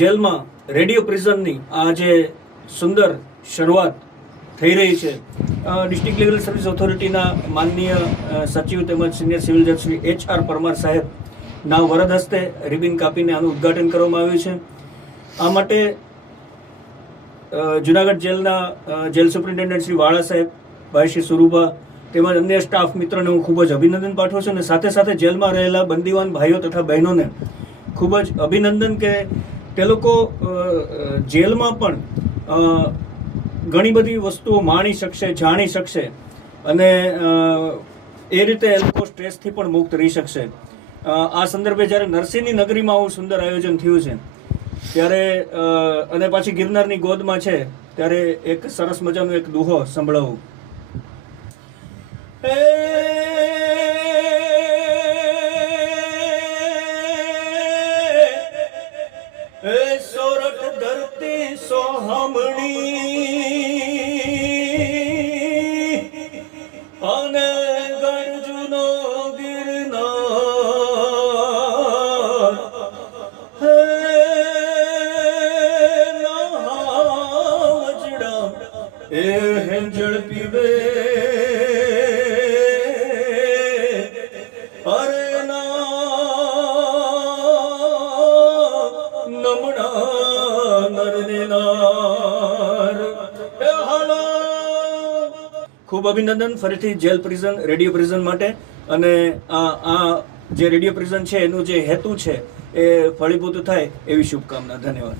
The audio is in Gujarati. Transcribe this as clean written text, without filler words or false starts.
જેલમાં રેડિયો પ્રિઝનની આજે સુંદર શરૂઆત થઈ રહી છે. ડિસ્ટ્રિક્ટ લીગલ સર્વિસ ઓથોરિટીના માનનીય સચિવ તેમજ સિનિયર સિવિલ જજ શ્રી HR પરમાર સાહેબના વરદ હસ્તે રિબિન કાપીને આનું ઉદ્ઘાટન કરવામાં આવ્યું છે. આ માટે જુનાગઢ જેલના જેલ સુપ્રિન્ટેન્ડન્ટ શ્રી વાળા સાહેબ, ભાઈ શ્રી સુરુભા તેમજ અન્ય સ્ટાફ મિત્રોને હું ખૂબ જ અભિનંદન પાઠવું છું અને સાથે સાથે જેલમાં રહેલા બંદીવાન ભાઈઓ તથા બહેનોને ખૂબ જ અભિનંદન કે તે લોકો જેલમાં પણ ઘણી બધી વસ્તુઓ માણી શકશે, જાણી શકશે અને એ રીતે એ લોકો સ્ટ્રેસથી પણ મુક્ત રહી શકશે. આ સંદર્ભે જ્યારે નરસિંહની નગરીમાં આવું સુંદર આયોજન થયું છે ત્યારે અને પાછી ગિરનારની ગોદમાં છે ત્યારે એક સરસ મજાનો એક દુહો સંભળાવું. સોરઠ ધરતી સોહામણી અને ગરજુનો ગિરનાર નહાવજડા એ હેંજળ પીવે ખૂબ અભિનંદન ફરીથી જેલ પ્રિઝન, રેડિયો પ્રિઝન માટે. અને આ જે રેડિયો પ્રિઝન છે એનું જે હેતુ છે એ ફળીભૂત થાય એવી શુભકામના. ધન્યવાદ.